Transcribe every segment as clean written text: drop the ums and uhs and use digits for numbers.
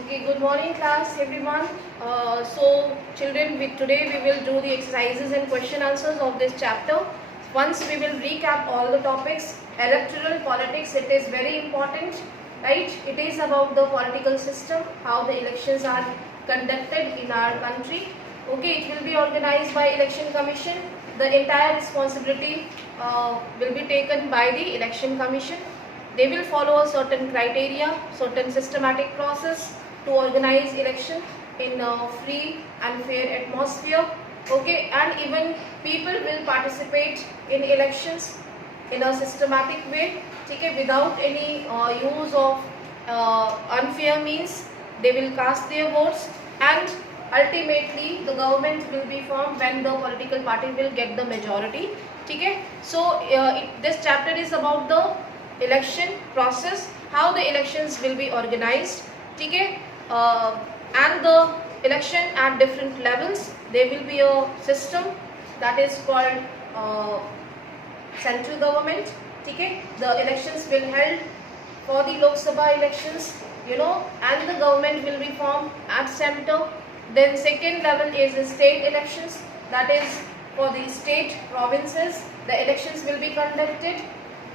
Okay, good morning class everyone. So children, today we will do the exercises and question answers of this chapter. Once we will recap all the topics. Electoral politics, it is very important, right? It is about the political system, how the elections are conducted in our country. Okay, it will be organized by Election Commission. The entire responsibility will be taken by the Election Commission. They will follow a certain criteria, certain systematic process to organize election in a free and fair atmosphere. Okay, and even people will participate in elections in a systematic way. Okay, without any use of unfair means. They will cast their votes, and ultimately the government will be formed when the political party will get the majority. Okay, so this chapter is about the election process, how the elections will be organized. Okay, and the election at different levels. There will be a system that is called central government. Okay, the elections will held for the Lok Sabha elections, and the government will be formed at center. Then second level is the state elections, that is for the state provinces. The elections will be conducted,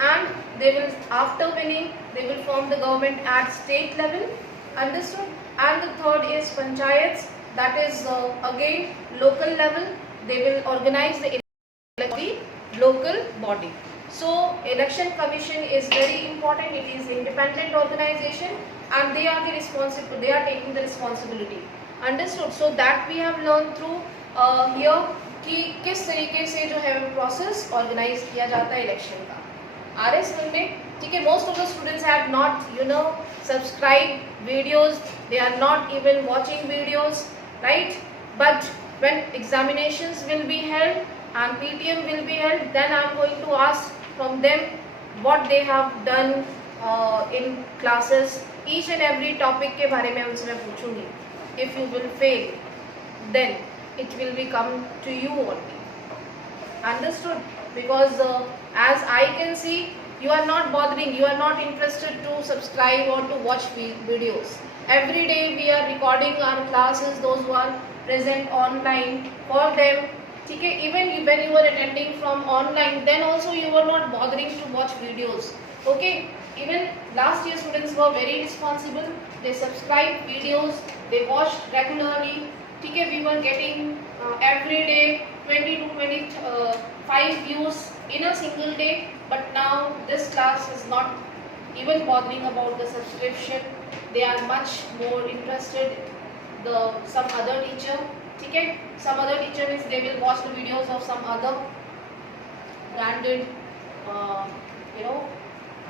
and they will, after winning, they will form the government at state level. Understood? And the third is panchayats, that is again local level. They will organize the local body. So election commission is very important. It is independent organization, and they are the responsible. They are taking the responsibility. Understood? So that we have learned through here कि किस तरीके से जो है process organise किया जाता है election का. आर एस में ठीक है. Most of the students have not subscribe videos. They are not even watching videos, right? But when examinations will be held and PTM will be held, then I am going to ask from them what they have done in classes. Each and every topic के बारे में उनसे मैं पूछूंगी. If you will fail, then it will be come to you only. Understood? Because as I can see, you are not bothering, you are not interested to subscribe or to watch videos. Every day we are recording our classes, those who are present online, for them. Okay, even when you were attending from online, then also you were not bothering to watch videos. Okay, even last year students were very responsible. They subscribed videos, they watched regularly. Okay, we were getting every day 20 to 25 views in a single day. But now this class is not even bothering about the subscription. They are much more interested some other teacher. Okay, some other teacher means they will watch the videos of some other branded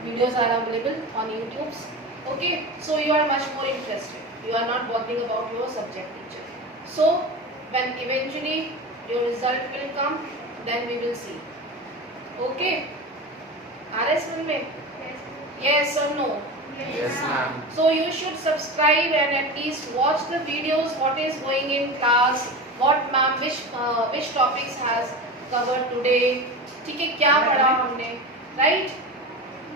videos are available on YouTube. Okay, so you are much more interested. You are not bothering about your subject teacher. So when eventually your result will come, then we will see. Okay, RS में? Yes or no? Yes, ma'am. So you should subscribe and at least watch the videos. What is going in class? What ma'am which topics has covered today? ठीक है, क्या पढ़ा हमने? Right?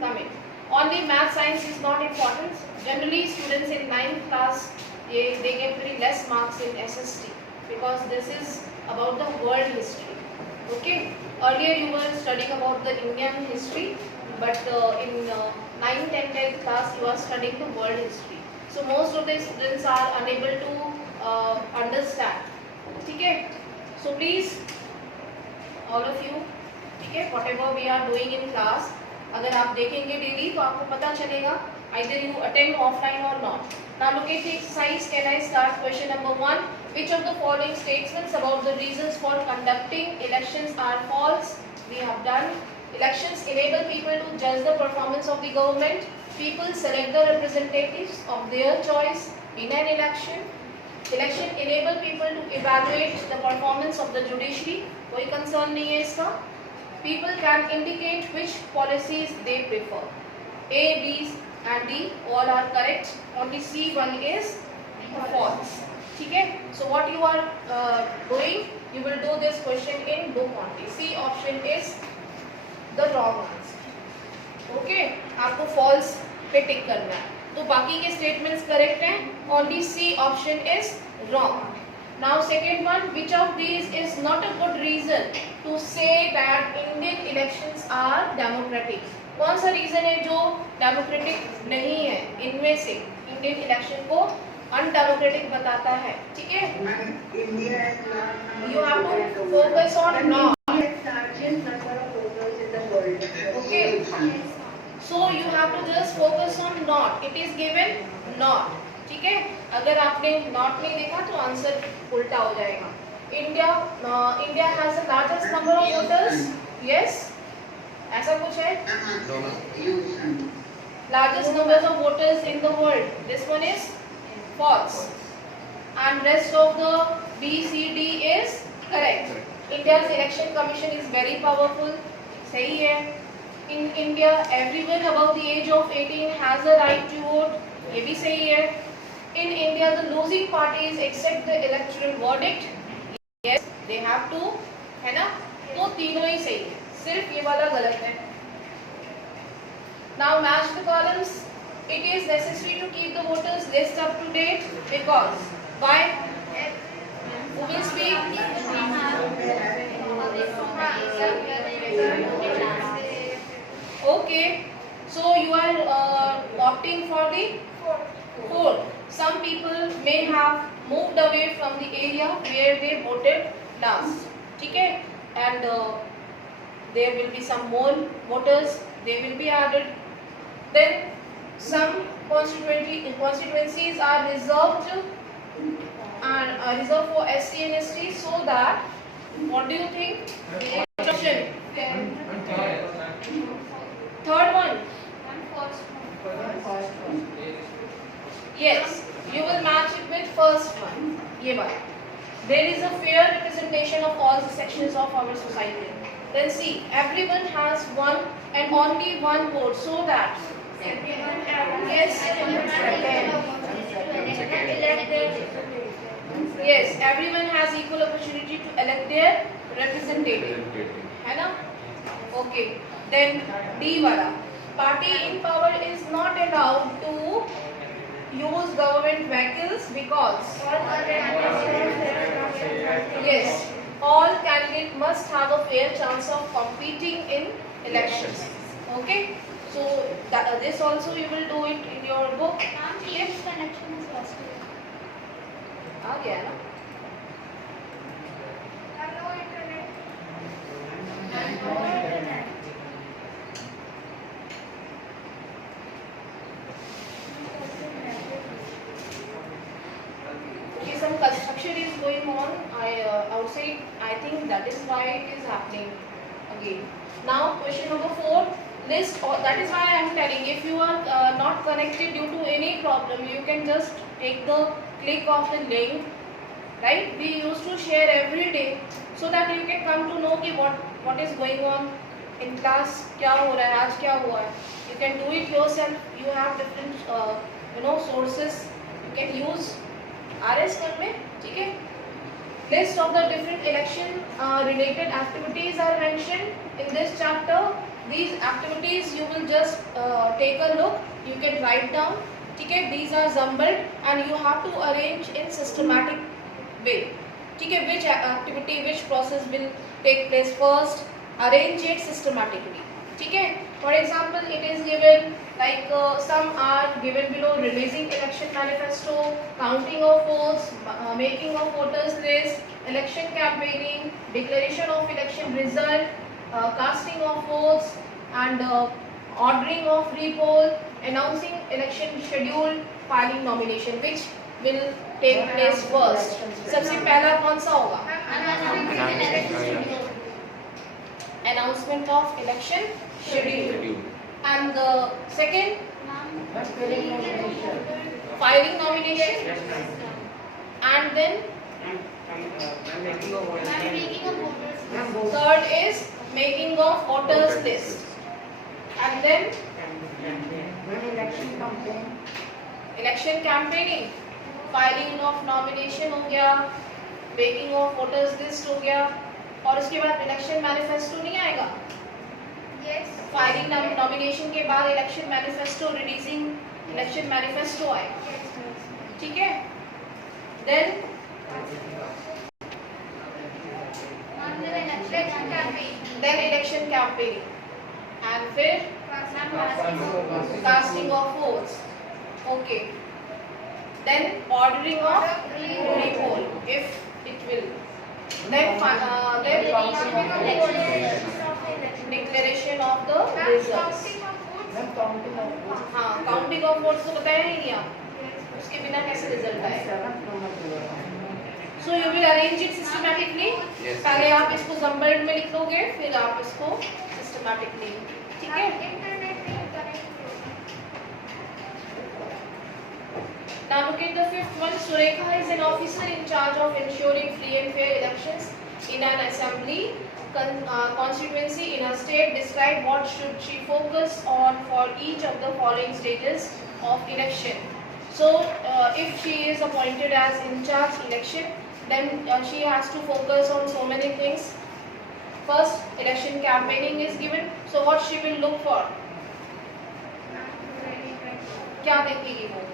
Come in. Only math science is not important. Generally, students in 9th class they get very less marks in SST because this is about the world history. Okay. Earlier you were studying about the Indian history, but in 9th and 10th class you are studying the world history. So most of the students are unable to understand. Okay? So please, all of you, okay, whatever we are doing in class, अगर आप देखेंगे daily तो आपको पता चलेगा. Either you attend offline or not. Now look at the exercise. Can I start question number 1? Which of the following statements about the reasons for conducting elections are false? We have done. Elections enable people to judge the performance of the government. People select the representatives of their choice in an election. Election enable people to evaluate the performance of the judiciary. कोई concern नहीं है इसका. People can indicate which policies they prefer. A, B and D all are correct. Only C1 is false. ठीक है? So what you are doing, you will do this question in book only. C option is the wrong answer. Okay? आपको false पे टिक करना है. तो बाकी के statements correct हैं, only C option is wrong. Now second one, which of these is not a good reason to say that Indian elections are democratic. कौन सा रीजन है जो डेमोक्रेटिक नहीं है इनमें से, इंडियन इलेक्शन को अनडेमोक्रेटिक बताता है. ठीक है, you have to focus on not. Okay, so you have to just focus on not. It is given not. ठीक है, अगर आपने not नहीं देखा तो आंसर उल्टा हो जाएगा. India has the largest number of voters. Yes, ऐसा कुछ है. Largest numbers of voters in the world. This one is false. And rest of the B, C, D is correct. India's election commission is very powerful. सही है. In India, everyone above the age of 18 has a right to vote. ये भी सही है. In India, the losing parties accept the electoral verdict. Yes, they have to, है ना. तो तीनों ही सही है, सिर्फ ये वाला गलत है. Now match the columns. It is necessary to keep the voters list up to date because why? Who will speak? Okay, so you are opting for the fourth. Some people may have moved away from the area where they voted last. ठीक है, and there will be some more voters. They will be added. Then some constituencies are reserved and reserved for SC and ST. So that, what do you think? Third one. Yes, you will match it with first one. ये बात. There is a fair representation of all the sections of our society. Then see, everyone has one and only one vote, so that yes, yes, everyone has equal opportunity to elect their representative. है ना? Okay. Then D वाला, party in power is not allowed to use government vehicles because yes, all candidates must have a fair chance of competing in elections. Okay, so this also you will do it in your book. TX connection is lost. आ गया ना. Hello internet. Okay, some construction is going on outside. I think that is why it is happening again. Now question number 4, list, that is why I am telling, if you are not connected due to any problem, you can just take the click of the link, right? We used to share every day so that you can come to know कि what is going on in class, क्या हो रहा है, आज क्या हुआ है. You can do it yourself. You have different sources. You can use RS कर में. ठीक है. List of the different election related activities are mentioned in this chapter. These activities you will just take a look. You can write down. ठीक है. These are jumbled and you have to arrange in systematic way. ठीक है. Which activity, which process will take place first? Arrange it systematically. ठीक है. For example, it is given like some are given below: releasing election manifesto, counting of votes, making of voters list, election campaigning, declaration of election result, casting of votes, and ordering of repoll, announcing election schedule, filing nomination. Which will take place first? सबसे पहला कौन सा होगा? Announcement of election schedule. And the second, filing nomination. And then third is making of voters list. And then election campaigning, filing of nomination हो गया, making of voters list हो गया, और उसके बाद इलेक्शन मैनिफेस्टो नहीं आएगा. Yes. फाइलिंग नॉमिनेशन के बाद election manifesto, releasing election manifesto आए, ठीक है। देन इलेक्शन कैंपेनिंग एंड फिर casting of votes, okay, then ordering of repoll if it will, then declaration of the results. हाँ, काउंटिंग ऑफ वोट्स तो बताया ही नहीं आप, उसके बिना कैसे रिजल्ट आएगा। So you will arrange it systematically, पहले आप इसको जम्बल्ड में लिख लोगे, फिर आप इसको सिस्टमैटिकली, ठीक है। Now look at the fifth one. Surekha is an officer in charge of ensuring free and fair elections in an assembly constituency in a state. Describe what should she focus on for each of the following stages of election. So if she is appointed as in charge election, then she has to focus on so many things. First, election campaigning is given. So what she will look for? क्या देखेगी वो?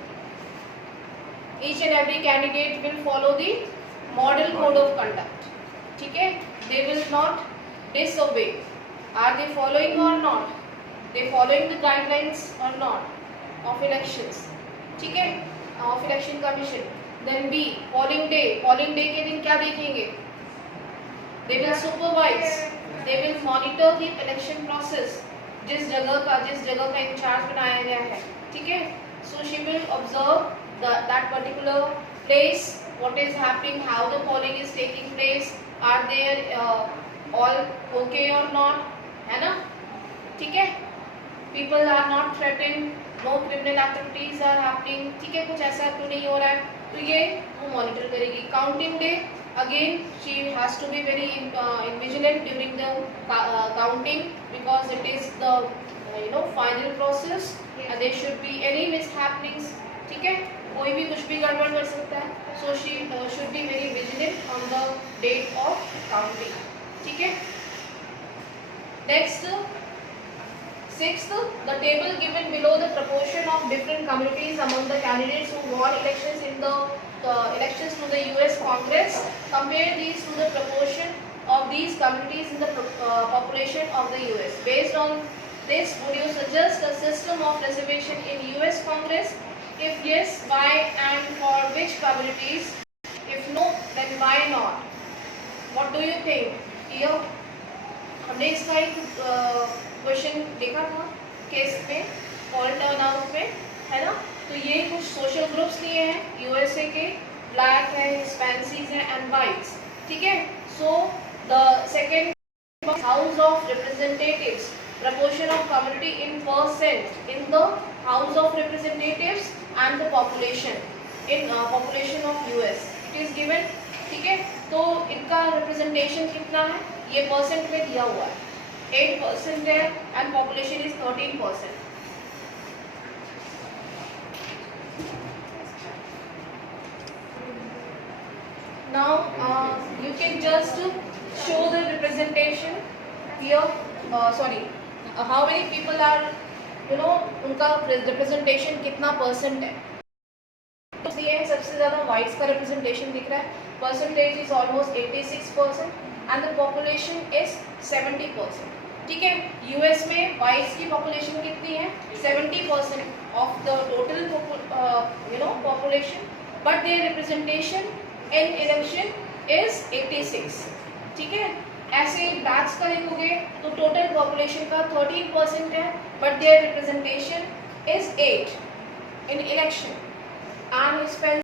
Each and every candidate will follow the model code of conduct, ठीक है। They will not disobey. Are they following or not? They following the guidelines or not of elections, ठीक है, of election commission. Then B, polling day. Polling day के दिन क्या देखेंगे? They will supervise. They will monitor the election process. जिस जगह का in charge बनाया गया है, ठीक है। So she will observe that particular place, what is happening, how the polling is taking place, are they all okay or not, है ना, ठीक है। People are not threatened, no criminal activities are happening, ठीक है, कुछ ऐसा तो नहीं हो रहा है, तो ये वो मॉनिटर करेगी। Counting day, again she has to be very vigilant during the counting, because it is the final process, and there should be any mishappenings, ठीक है, कोई भी कुछ भी गड़बड़ कर सकता है। So she should be very vigilant on the date of counting, ठीक है। Next, sixth, the table given below the proportion of different communities among the candidates who won elections in the elections to the US Congress. Compare these to the proportion of these communities in the population of the US. Based on this, would you suggest a system of reservation in US Congress? If yes, why and for which communities? If no, then why not? What do you think? Here, हमने इसका एक question देखा था case में, पोल turnout में, है ना। तो ये कुछ सोशल ग्रुप्स लिए हैं यूएसए के, ब्लैक है, हिस्पैनिक्स हैं एंड वाइट्स, ठीक है। So the second, house of representatives, proportion of community in percent in the House of Representatives and the population in population of US. It is given, ठीक है। तो इनका representation कितना है, ये परसेंट में दिया हुआ है, 8% है, and population is 13%। Now you can just show the representation here. Sorry, how many people are, उनका रिप्रेजेंटेशन कितना परसेंट है। दिए हैं, सबसे ज़्यादा वाइट्स का रिप्रेजेंटेशन दिख रहा है, percentage is almost 86% and the population is 70%, ठीक है। यूएस में वाइट्स की पॉपुलेशन कितनी है, 70% of the total population, but their representation in election is 86, ठीक है। ऐसे ब्लैक्स का देखोगे तो टोटल पॉपुलेशन का 13% है, but their representation is 8 in election, and Hispanic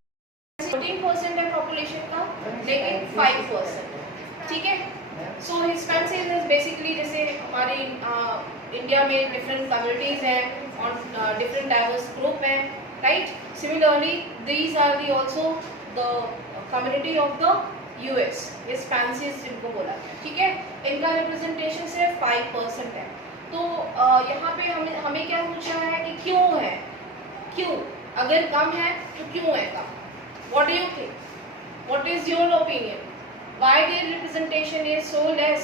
14% है पॉपुलेशन का, लेकिन 5%, ठीक है। सो हिस्पैनिक्स इज बेसिकली, जैसे हमारे इंडिया में डिफरेंट कम्युनिटीज हैं और डिफरेंट डाइवर्स ग्रुप हैं, right. Similarly these are the also the community of the US, Hispanics जिनको बोला, ठीक है। इनका रिप्रेजेंटेशन सिर्फ 5% है। तो यहाँ पे हमें क्या पूछा है कि क्यों है, क्यों, अगर कम है तो क्यों है कम। What do you think, what is your opinion, why their representation is so less,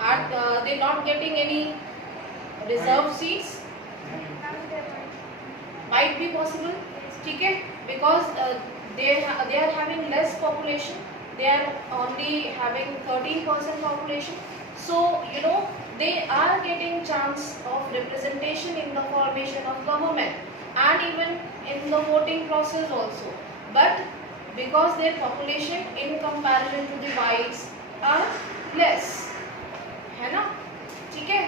are they not getting any reserve seats, might be possible, ठीक है, because they are having less population, they are only having 13% population, so you know they are getting chance of representation in the formation of government and even in the voting process also, but because their population in comparison to the whites are less, है ना, ठीक है,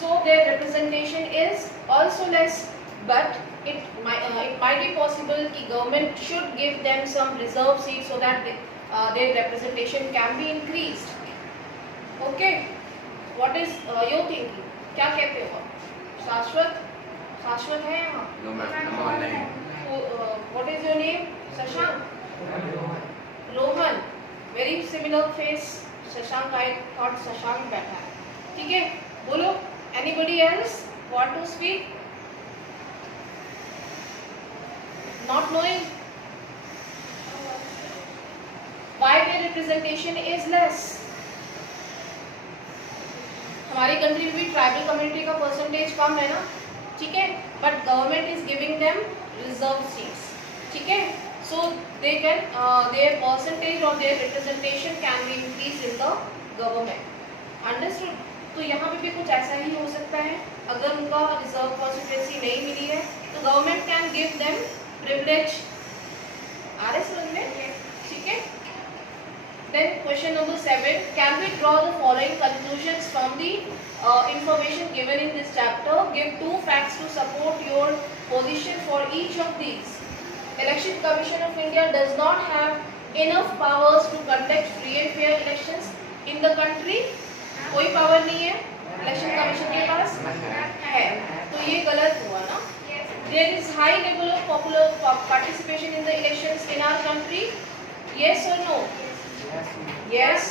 so their representation is also less, but it might be possible कि government should give them some reserve seats so that their representation can be increased. Okay, what is your thinking? क्या कहते हो? शाश्वत है यहाँ? No ma'am, number one नहीं. What is your name? Shashank? Rohan, very similar face. Shashank, I thought Shashank बैठा है. ठीक है, बोलो. Anybody else want to speak? Not knowing why their representation is less. हमारी कंट्री में भी ट्राइबल कम्युनिटी का परसेंटेज कम है ना, ठीक है, but government is giving them reserve seats, ठीक है, so they can their percentage और their representation can be increase in the government. Understood? तो यहाँ पे भी कुछ ऐसा ही हो सकता है, अगर उनका रिजर्व परसेंटेज नहीं मिली है तो government can give them privilege. आ रहे समझ में? ठीक है. Then question number 7, can we draw the following conclusions from the information given in this chapter? Give 2 facts to support your position for each of these. Election Commission of India does not have enough powers to conduct free and fair elections in the country. कोई power नहीं है election commission के पास है, तो ये गलत हुआ ना. There is high level of popular participation in the elections in our country. Yes or no? Yes.